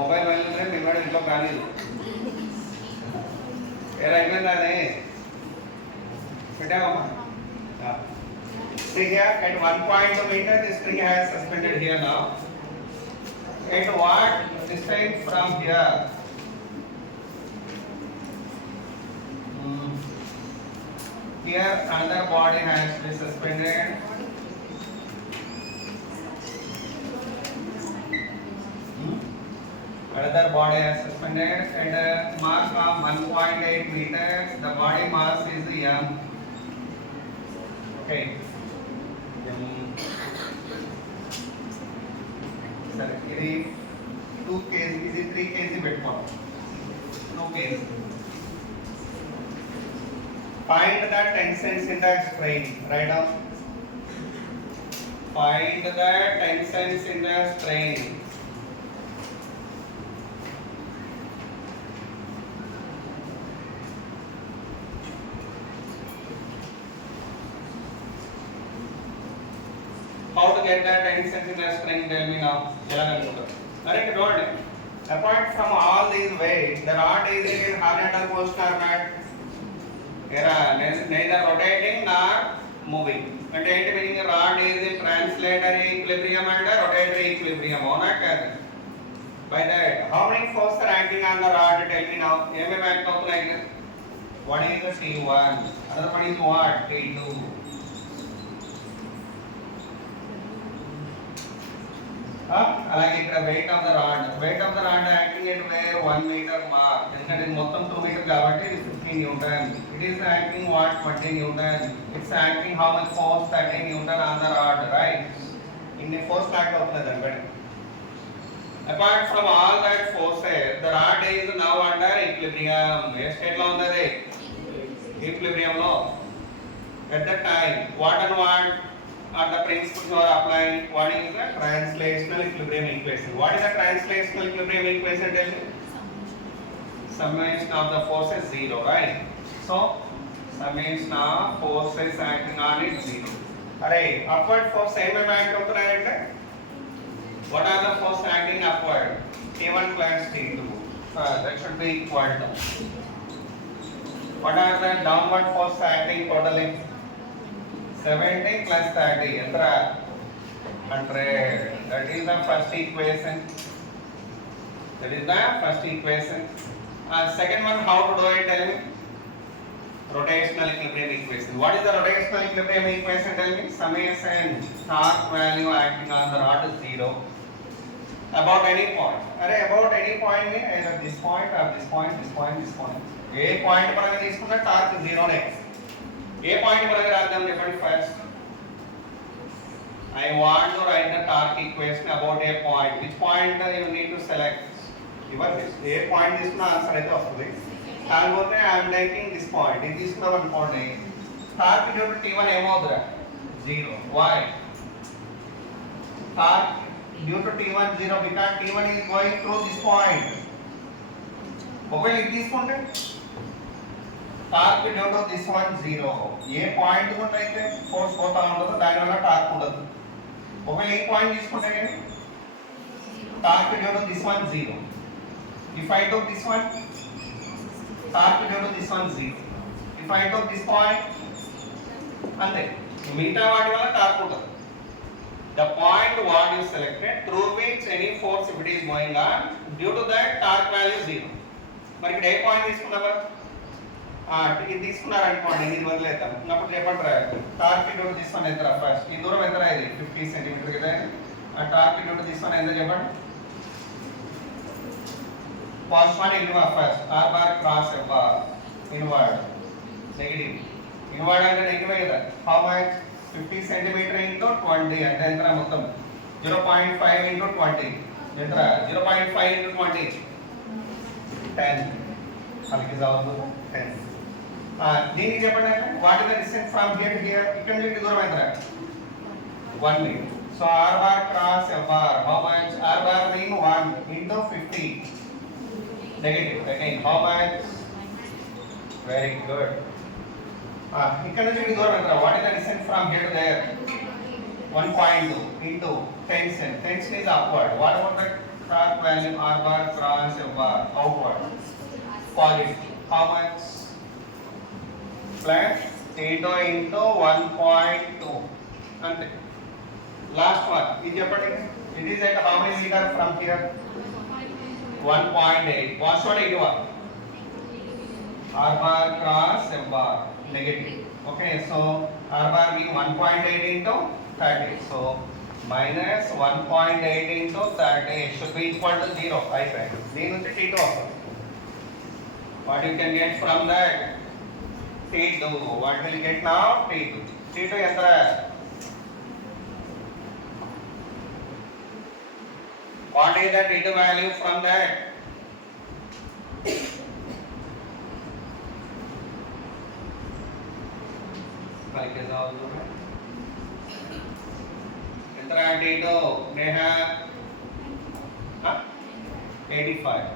మొబైల్ వెళ్ళిందే మీ మేడం ఇంట్లో కాలేదు ఏరా అయిపోయిందా అది పెట్టావమ్మా see here at 1.2 meter this string has suspended here now at what distance from here here another body has to be suspended another body is suspended at a mass of 1.8 meters. The body mass is m. Okay. Sir, it is 2 kg. It is 3 kg petrol. 2 kg. Find the tensions in the strain. Write down. Find the tensions in the strain. How to get that tension in the string? Tell me now. Correct, rod. Apart from all these weights, the rod is in horizontal position or not? Neither rotating nor moving. And the meaning rod is in translatory equilibrium and rotatory equilibrium. By that, how many forces are acting on the rod? Tell me now. One is the T1. Another one is what? T2. అలాగే ఇక్కడ weight of the rod acting at where 1 metre mark ఎందుకంటే ఇది మొత్తం 2 metre కాబట్టి ఇది 15 newton it is acting what 20 newton it's acting how much force 30 newton on the rod right ఇన్ని force act అవుతుంది దానిపైన apart from all that forces the rod is now under equilibrium ఏ state లో ఉంది అది ఈక్విలిబ్రియం లో at that time what and what are the principles you are applying? What is the translational equilibrium equation? What is the translational equilibrium equation? Tell me. Summation of the forces 0, right? So summation of forces acting on it 0. Alright, upward force same amount of the what are the forces acting upward? T1 plus T2. That should be equal to. What are the downward forces acting totally? 70 plus 30, entra 100. That is the first equation. Second one, how to do it? Tell me. Rotational equilibrium equation. What is the rotational equilibrium equation? Tell me. Summation torque value acting on the rod is 0. About any point. About any point means either this point or this point. A point paraga తీసుకున్న torque 0 ne. A point paraga రాద్దాం చెప్పండి first. I want to write the torque equation about a point. Which point you need to select? Even this. A point తీసుకున్న ఆన్సర్ అయితే వస్తుంది. కాకపోతే I am taking this point. ఇది తీసుకున్నాం అనుకోండి. torque due to T1 ఏమవుతుందా? 0. Why? Torque due to T1 0 because T1 is going through this point. ఒకవేళ ఇది తీసుకుంటే torque due to this one 0. ఏ పాయింట్ గుండా అయితే ఫోర్స్ పోతా ఉంటుందో దానివల్ల టార్క్ ఉండదు. ఒకవేళ ఈ పాయింట్ తీసుకుంటే కానీ torque due to this one 0. If I took this one torque due to this one 0. If I took this point అంతే మిగతా వాటి వల్ల టార్క్ ఉండదు. The point what you selected through which any force if it is going on due to that torque value 0. మరి ఇక్కడ ఏ పాయింట్ తీసుకున్నావా? ఇది తీసుకున్నారు అనుకోండి ఇది వదిలేద్దాం. అప్పుడు చెప్పండి torque due to this one ఎంత ఫస్ట్ ఈ దూరం ఎంత ఇది 50 సెంటీమీటర్ కదా. ఆ torque due to this one ఎంత చెప్పండి. First one inward first r bar cross bar inward negative inward అంటే నెగటివ్ కదా. హౌ మచ్ 50 సెంటీమీటర్ ఇంటూ 20 అంటే ఎంత మొత్తం 0.5 ఇంటూ 20 ఎంత 0.5 ఇంటూ 20 10 అలాగే జావదు 10. దీనికి చెప్పండి what is the distance from here to here ఇక్కడ నుంచి దూరం ఎంత 1 metre. So r bar cross f bar how much r bar mean 1 into 50 negative again how much very good. ఇక్కడ నుంచి ఈ దూరం ఎంత what is the distance from here to their 1.2 into tension is upward. What about the Start value R bar cross F bar outward. Positive. How much? Plus T2 into 1.2. And last one. It is at how many meter from here? 1.8. What should I do? R bar cross F bar. Negative. Okay, so R bar being 1.8 into 30. So minus 1.8 into 30 should be equal to 0. I said. Then T2 also. What you can get from that? T2. What will you get now? T2. T2 enter. What is the T2 value from that? Enter T2. Neha. 85.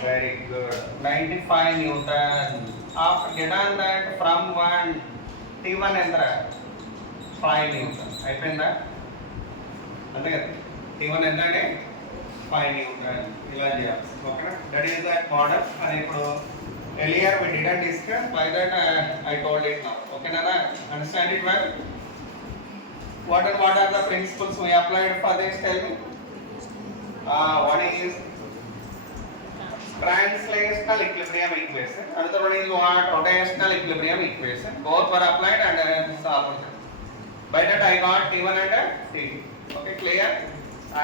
Very good. 95 Newton. After get on that from 1 T1 enter 5 Newton. అయిపోయిందా? అంతే కదా. T1 ఎంత అంటే 5 Newton. ఇలా చేయాలి. ఓకేనా? That is that model. And ఇప్పుడు earlier we didn't discuss. By that I told it now. Okay na? Understand it well? What are the principles we applied for this? Tell me. One is translational equilibrium equation. Another one is what? Rotational equilibrium equation. Both were applied and solved. By that I got T1 and T2. Okay, clear?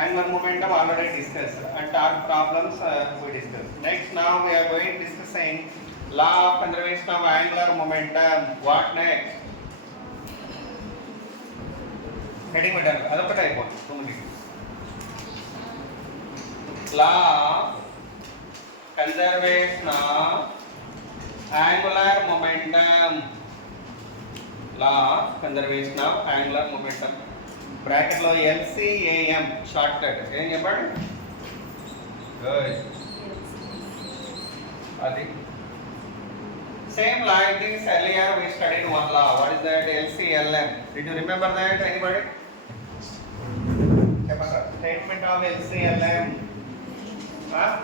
Angular momentum already discussed. And torque problems we discussed. Next, now we are going discussing law of conservation of angular momentum. What next? Heading button. Adopted type. Law of conservation of angular momentum. Law of conservation of angular momentum. Bracket lo LCAM shortcut. Em cheppandi? Good. Adi. Same like this earlier we studied one law. What is that? LCLM. Did you remember that? Anybody? Statement of LCLM. Huh?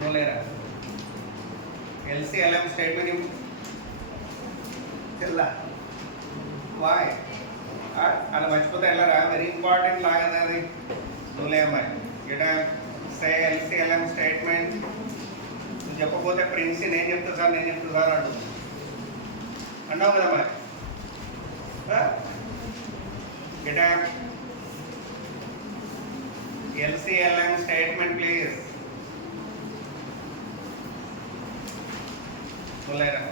No later. LCLM statement you tell that. Why? And మర్చిపోతే వెళ్ళరా very important లాగా అది నువ్వులేమా ఇక్కడ సే LCLM statement నువ్వు చెప్పకపోతే ప్రిన్స్ నేను చెప్తా సార్ అంటు అన్నావు కదా మరి ఇక్కడ LCLM స్టేట్మెంట్ ప్లీజ్ నువ్వులేరా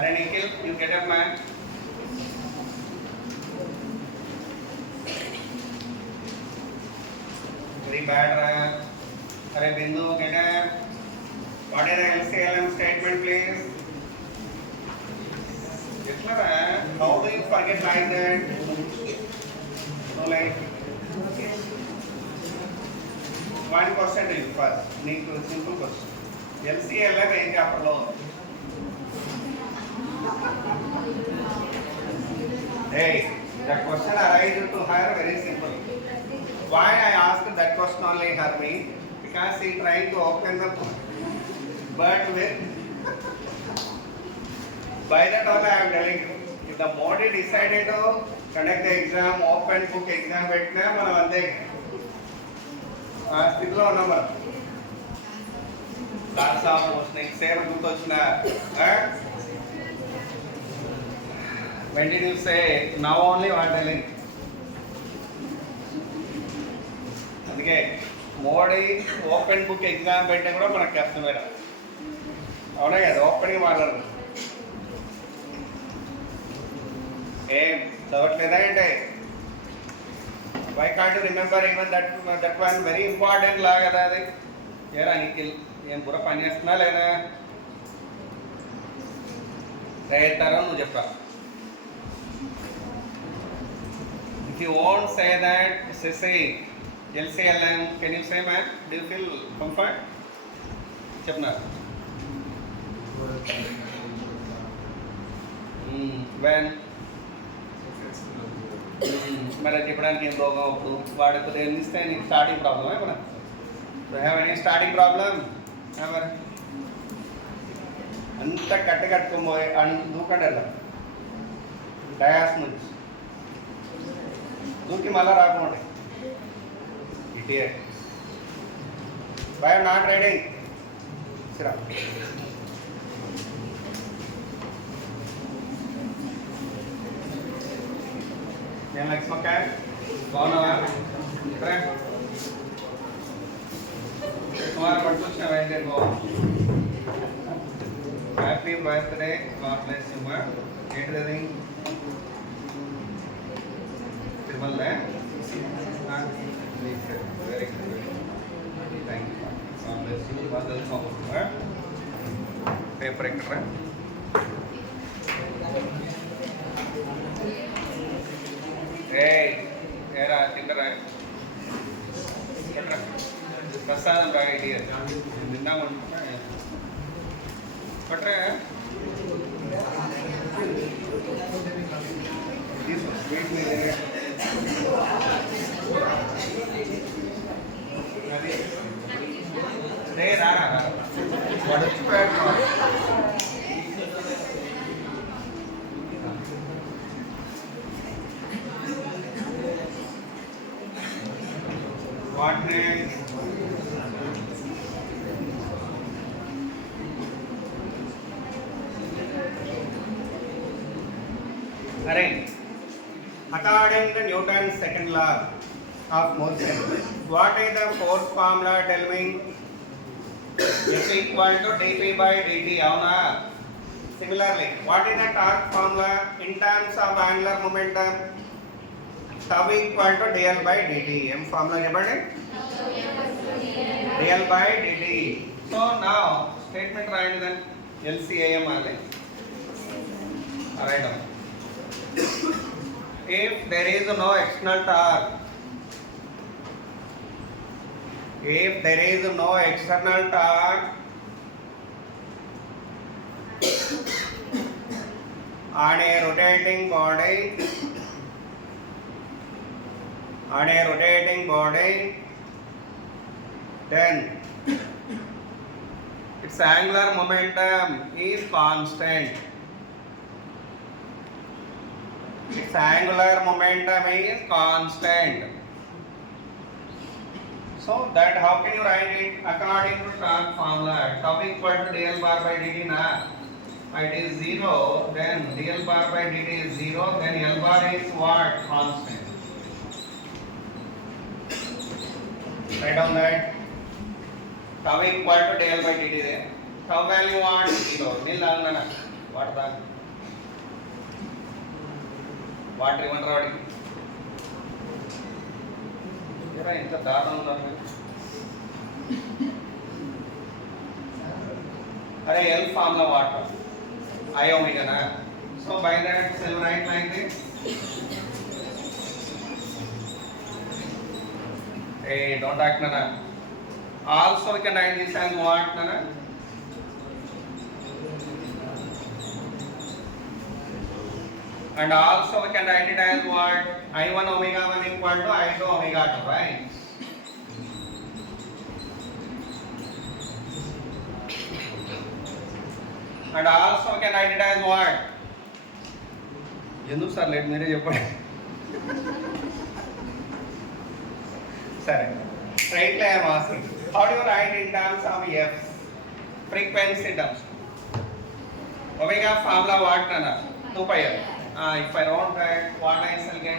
Are Nikhil, you get up, man. Very bad, Are Bindu, get up. What is the LCLM statement, please? Yes, sir. How do you forget like that? So, like 1% is first. Need to simple question. LCLM is after law. Hey, that question arises to her very simple. Why I asked that question only her me? Because she trying to open the book. But with by that all I am telling you, if the Modi decided to conduct the exam, open book exam, పెట్టినా మనం అంతే ఆ స్థితిలో ఉన్నాం మనం. Lots of question same గుర్తొచ్చిన When did you say now only you are telling? అందుకే Modi open book exam పెట్టినా కూడా మనకు కష్టమే రా అవునా కదా ఓపెన్గా మాట్లాడరు ఏం చదవట్లేదా ఏంటే why can't remember even that one very important law కదా అది ఏరా నిఖిల్ ఏం బుర్ర పని చేస్తున్నా లేదా రైతారో నువ్వు చెప్పా If you won't say that, say LCLM, can you say, man? Do you feel comfort? Chapna. When? మరి అది చెప్పడానికి ఏం రోగం అప్పుడు వాడు కొద్దిగా ఇస్తే నీకు స్టార్టింగ్ ప్రాబ్లమ్ ఏమన్నా హ్యావ్ ఎనీ స్టార్టింగ్ ప్రాబ్లమ్ మరి అంత కట్టుకోబోయే దూకడల్లా డయాస్ నుంచి దూకి మళ్ళా రాకుండా ఇటే బై నాట్ రైడింగ్ సిరా నేను లక్ష్మక్క బాగున్నావా ఇక్కడ సుమారు పట్టుకొచ్చిన వైద్య happy birthday God bless you మా ఏంటిది Tirumala very good thank you God bless you బాగా తెలుసుకో పేపర్ ఎక్కడ ఏరా తింటరా ప్రసాదం రా ఐడియా తిందాం అనుకుంటా పట్రా స్వీట్ మీద అది రే రారా వాడు వచ్చిపోయాడు What next? Alright. According to Newton's second law of motion, what is the force formula? Tell me. F equal to dp by dt. Avuna. Similarly, what is the torque formula in terms of angular momentum? Tau equal to dl by dt. M formula చెప్పండి dl by dt. So now statement రాయండి then LCAM అనే రాయడం. If there is no external torque, if there is no external torque on a rotating body, then its angular momentum is constant. Its angular momentum is constant. So that how can you write it according to torque formula? Tau equal to dl bar by dt na. It is 0, then dl bar by dt is 0, then L bar is what? Constant. Write down that tau equal to dl by dt there. Tau value what? 0. Nil alana. What that? What remember already? Here in the data unnadu. Are L formula what? I omega na. So by that shall write like this. Hey, don't act nana. Also we can write this as what nana? And also we can write it as what? I1 omega 1 equal to I2 omega 2, right? And also we can write it as what? ఎందుకు sir late మీరే చెప్పండి సరే straight line asking how do you right in terms of f frequency terms omega formula what nana 2 pi f if I write what I shall get